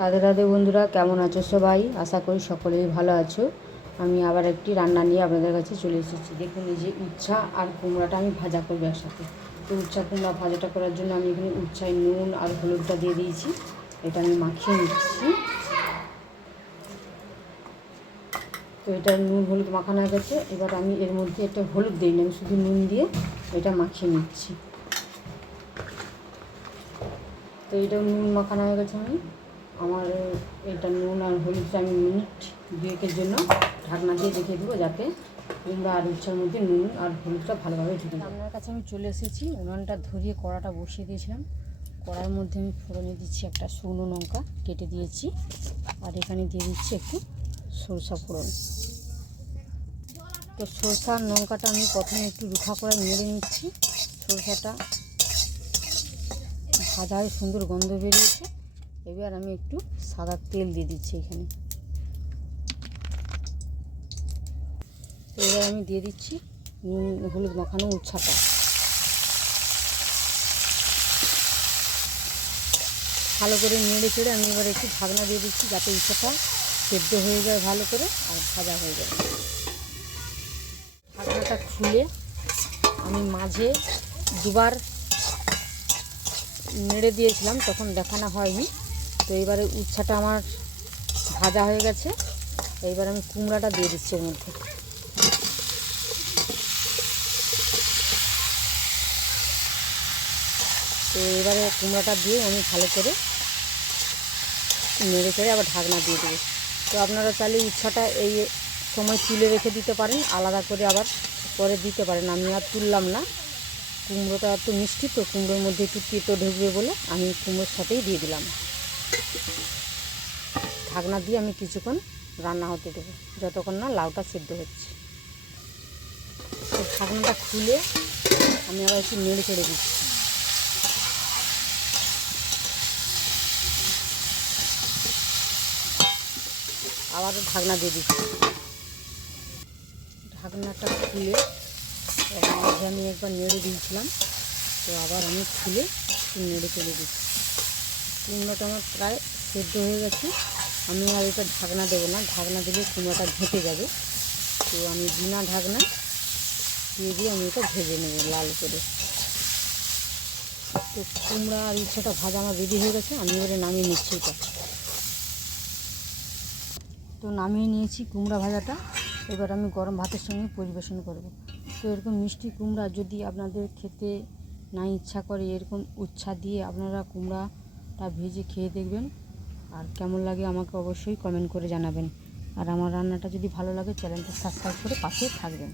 রাধে রাধে বন্ধুরা, কেমন আছো সবাই? আশা করি সকলেই ভালো আছো। আমি আবার একটি রান্না নিয়ে আপনাদের কাছে চলে এসেছি। দেখুন, এই যে উচ্ছা আর কুমড়াটা আমি ভাজা করবো একসাথে। তো উচ্ছা কুমড়া ভাজাটা করার জন্য আমি এখানে উচ্ছায় নুন আর হলুদটা দিয়ে দিয়েছি। এটা আমি মাখিয়ে নিচ্ছি। তো এটা নুন হলুদ মাখানো হয়ে গেছে। এবার আমি এর মধ্যে একটা হলুদ দিই না, আমি শুধু নুন দিয়ে এটা মাখিয়ে নিচ্ছি। তো এটা নুন মাখানো হয়ে গেছে। আমার এটা নুন আর হলুদটা আমি মিনিট 2-1 জন্য ঢাকনা দিয়ে রেখে দেবো, যাতে কুমড়া আর উচ্ছার মধ্যে নুন আর হলুদটা ভালোভাবে ঢুকে যায়। আপনার কাছে আমি চলে এসেছি। উনুনটা ধরিয়ে কড়াটা বসিয়ে দিয়েছিলাম। কড়ার মধ্যে আমি ফোড়নে দিচ্ছি একটা শুকনো লঙ্কা কেটে দিয়েছি, আর এখানে দিয়ে দিচ্ছি একটু সরষা ফোড়ন। তো সরষা আর লঙ্কাটা আমি প্রথমে একটু রুখা করে নেড়ে নিচ্ছি। সরষাটা ভাজা হয়ে সুন্দর গন্ধ বেরিয়েছে। এবার আমি একটু সাদা তেল দিয়ে দিচ্ছি এখানে। তো এবার আমি দিয়ে দিচ্ছি নুন হলুদ মাখানো উচ্ছাটা। ভালো করে নেড়ে চেড়ে আমি এবার একটু ঢাকনা দিয়ে দিচ্ছি, যাতে উচ্ছাটা সেদ্ধ হয়ে যায় ভালো করে আর ভাজা হয়ে যায়। ঢাকনাটা খুলে আমি মাঝে দুবার নেড়ে দিয়েছিলাম, তখন দেখানো হয়নি। তো এবারে উচ্ছাটা আমার ভাজা হয়ে গেছে। এইবার আমি কুমড়াটা দিয়ে দিচ্ছি এর মধ্যে। তো এবারে কুমড়াটা দিয়ে আমি ভালো করে নেড়ে চেড়ে আবার ঢাকনা দিয়ে দেবো। তো আপনারা চাইলে উচ্ছাটা এই সময় তুলে রেখে দিতে পারেন, আলাদা করে আবার পরে দিতে পারেন। আমি আর তুললাম না, কুমড়োটা একটু মিষ্টি, তো কুমড়োর মধ্যে একটু তেতো ঢুকবে বলে আমি কুমড়োর সাথেই দিয়ে দিলাম। ঢাকনা দিয়ে আমি কিছুক্ষণ রান্না হতে দেবো, যতক্ষণ না লাউটা সেদ্ধ হচ্ছে। তো ঢাকনাটা খুলে আমি আবার একটু নেড়ে চেড়ে দিচ্ছি। আবারও ঢাকনা দিয়ে দিচ্ছি। ঢাকনাটা খুলে মাঝে আমি একবার নেড়ে দিয়েছিলাম, তো আবার আমি খুলে নেড়ে চেড়ে দিচ্ছি। কুমড়োটা আমার প্রায় সেদ্ধ হয়ে গেছে। আমি আর এটা ঢাকনা দেবো না, ঢাকনা দিলে কুমড়োটা ঘেঁটে যাবে। তো আমি বিনা ঢাকনা দিয়ে আমি এটা ভেজে নেব লাল করে। তো কুমড়া আর উচ্ছাটা ভাজা আমার রেডি হয়ে গেছে। আমি এবারে নামিয়ে নিচ্ছি এটা। তো নামিয়ে নিয়েছি কুমড়া ভাজাটা। এবার আমি গরম ভাতের সঙ্গে পরিবেশন করব। তো এরকম মিষ্টি কুমড়া যদি আপনাদের খেতে না ইচ্ছা করে, এরকম উচ্ছা দিয়ে আপনারা কুমড়াটা ভেজে খেয়ে দেখবেন, আর কেমন লাগে আমাকে অবশ্যই কমেন্ট করে জানাবেন। আর আমার রান্নাটা যদি ভালো লাগে, চ্যানেলটা সাবস্ক্রাইব করে পাশে থাকবেন।